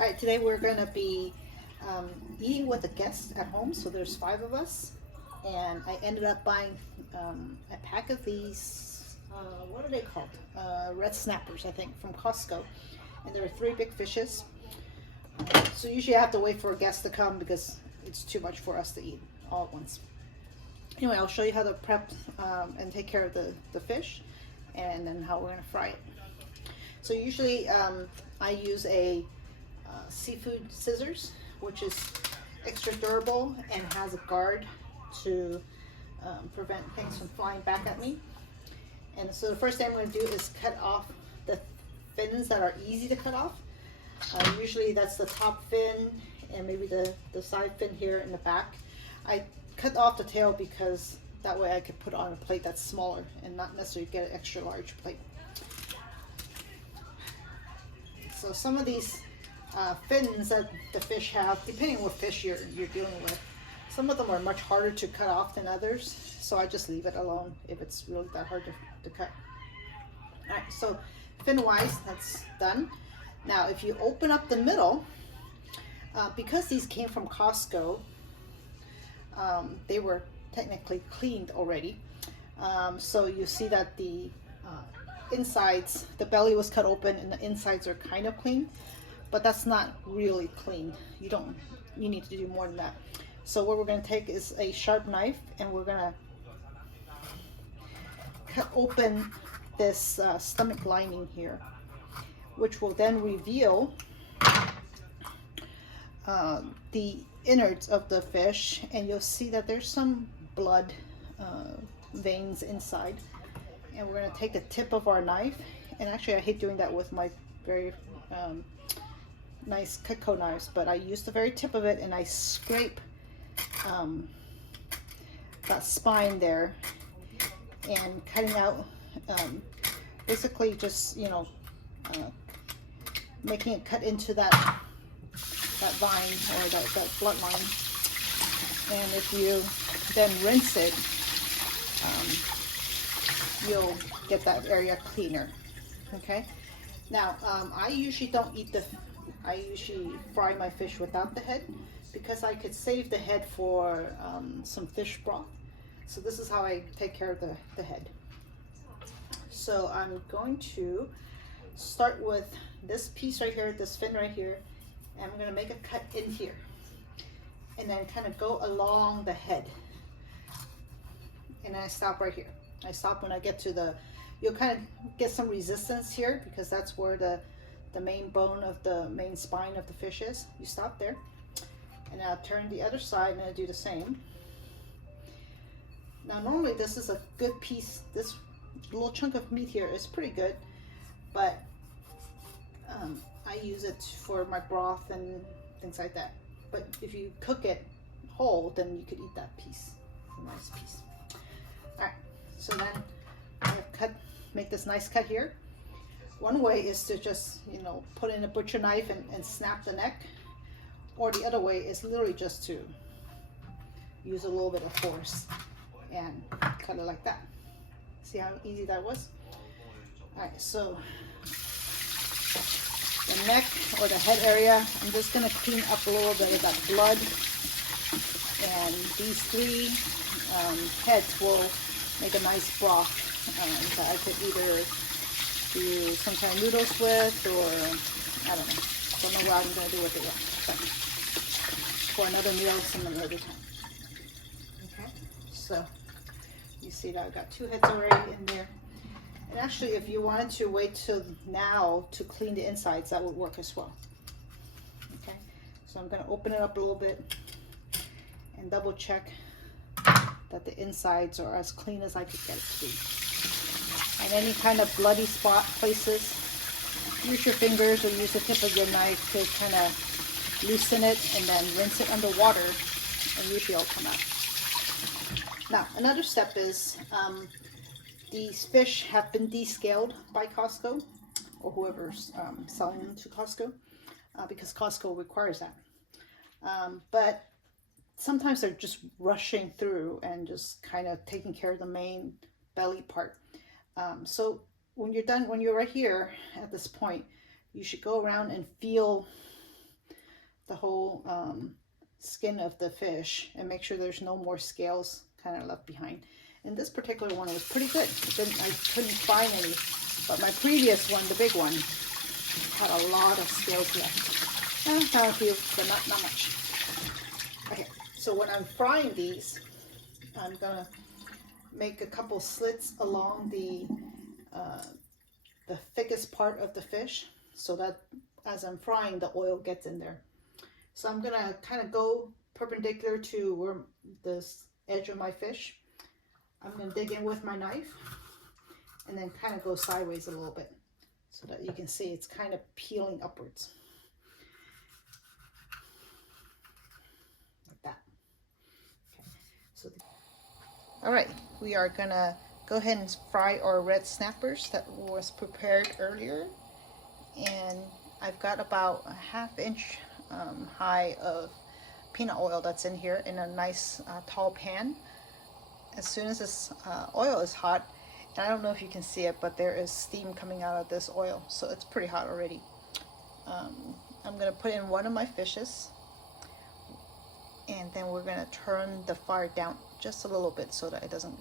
All right, today we're gonna be eating with a guest at home. So there's 5 of us, and I ended up buying a pack of these. What are they called? Red snappers, I think, from Costco. And there are 3 big fishes. So usually I have to wait for a guest to come because it's too much for us to eat all at once. Anyway, I'll show you how to prep and take care of the fish, and then how we're gonna fry it. So usually I use a seafood scissors, which is extra durable and has a guard to prevent things from flying back at me. And so the first thing I'm going to do is cut off the fins that are easy to cut off. Usually that's the top fin and maybe the side fin here in the back. I cut off the tail because that way I could put on a plate that's smaller and not necessarily get an extra large plate. So some of these fins that the fish have, depending on what fish you're dealing with, some of them are much harder to cut off than others, so I just leave it alone if it's really that hard to cut. All right, so fin wise, that's done. Now if you open up the middle, because these came from Costco, they were technically cleaned already. So you see that the insides, the belly was cut open and the insides are kind of clean, but that's not really clean. You need to do more than that. So what we're going to take is a sharp knife and we're going to cut open this stomach lining here, which will then reveal the innards of the fish, and you'll see that there's some blood veins inside. And we're going to take the tip of our knife, and actually I hate doing that with my very nice Cutco knives, but I use the very tip of it and I scrape that spine there, and cutting out basically just making it cut into that vine or that bloodline. And if you then rinse it, you'll get that area cleaner. Okay, now I usually don't eat I usually fry my fish without the head because I could save the head for some fish broth. So this is how I take care of the head. So I'm going to start with this piece right here, this fin right here, and I'm going to make a cut in here and then kind of go along the head, and then I stop right here. I stop when I get to you'll kind of get some resistance here because that's where the main bone of the main spine of the fish is. You stop there, and I'll turn the other side and I'll do the same. Now normally this is a good piece, this little chunk of meat here is pretty good, but I use it for my broth and things like that. But if you cook it whole, then you could eat that piece, a nice piece. All right. So then I make this nice cut here. One way is to just, put in a butcher knife and snap the neck. Or the other way is literally just to use a little bit of force and cut it like that. See how easy that was? All right, so the neck or the head area, I'm just gonna clean up a little bit of that blood. And these 3 heads will make a nice broth that I could either do some kind of noodles with, or I don't know what I'm going to do with it yet, but for another meal some other time. Okay, so you see that I've got 2 heads already in there. And actually if you wanted to wait till now to clean the insides, that would work as well. Okay, so I'm going to open it up a little bit and double check that the insides are as clean as I could get it to be. And any kind of bloody spot places, use your fingers or use the tip of your knife to kind of loosen it and then rinse it under water, and usually it'll come out. Now another step is these fish have been descaled by Costco or whoever's selling them to Costco because Costco requires that. But sometimes they're just rushing through and just kind of taking care of the main belly part. So when you're done, when you're right here at this point, you should go around and feel the whole skin of the fish and make sure there's no more scales kind of left behind. And this particular one was pretty good. I couldn't find any, but my previous one, the big one, had a lot of scales left. I found a few, but not much. Okay, so when I'm frying these, I'm gonna make a couple slits along the thickest part of the fish, so that as I'm frying, the oil gets in there. So I'm gonna kind of go perpendicular to where the edge of my fish. I'm gonna dig in with my knife and then kind of go sideways a little bit so that you can see it's kind of peeling upwards. Like that. Okay. So all right, we are gonna go ahead and fry our red snappers that was prepared earlier. And I've got about a ½ inch high of peanut oil that's in here in a nice tall pan. As soon as this oil is hot, and I don't know if you can see it, but there is steam coming out of this oil, so it's pretty hot already. I'm gonna put in one of my fishes, and then we're gonna turn the fire down just a little bit so that it doesn't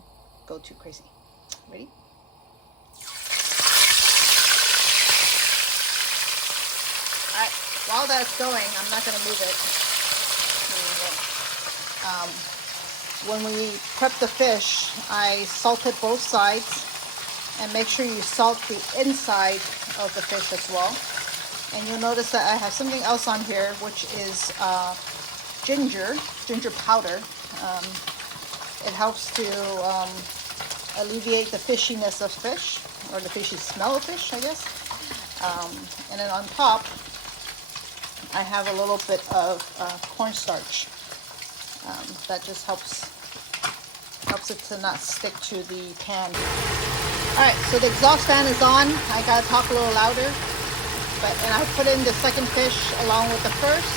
go too crazy. Ready? Alright, while that's going, I'm not gonna move it. When we prep the fish, I salted both sides, and make sure you salt the inside of the fish as well. And you'll notice that I have something else on here, which is ginger powder. It helps to alleviate the fishiness of fish, or the fishy smell of fish, I guess. And then on top, I have a little bit of cornstarch. That just helps it to not stick to the pan. Alright, so the exhaust fan is on. I gotta talk a little louder. And I put in the second fish along with the first,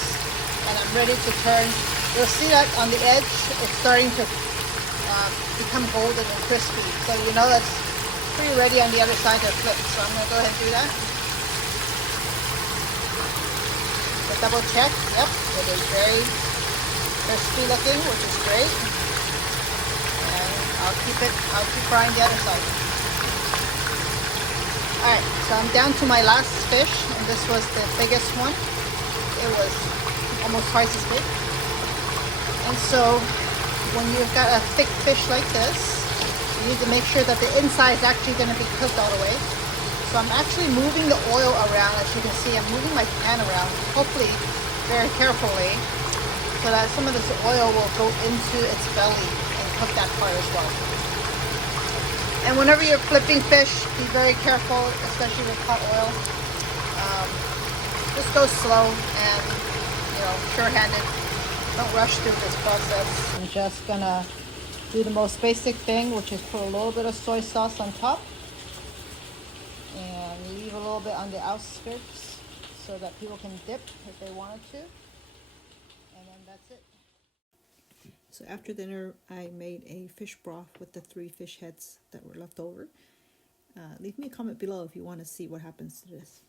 and I'm ready to turn. You'll see that on the edge, it's starting to become golden and crispy. So you know that's pretty ready on the other side to flip. So I'm gonna go ahead and do that. So double check. Yep, it is very crispy looking, which is great. And I'll keep frying the other side. Alright, so I'm down to my last fish, and this was the biggest one. It was almost twice as big. And so when you've got a thick fish like this, you need to make sure that the inside is actually going to be cooked all the way. So I'm actually moving the oil around. As you can see, I'm moving my pan around, hopefully very carefully, so that some of this oil will go into its belly and cook that part as well. And whenever you're flipping fish, be very careful, especially with hot oil. Just go slow and, sure-handed. Don't rush through this process. I'm just gonna do the most basic thing, which is put a little bit of soy sauce on top and leave a little bit on the outskirts so that people can dip if they wanted to. And then that's it. So after dinner, I made a fish broth with the 3 fish heads that were left over. Leave me a comment below if you want to see what happens to this.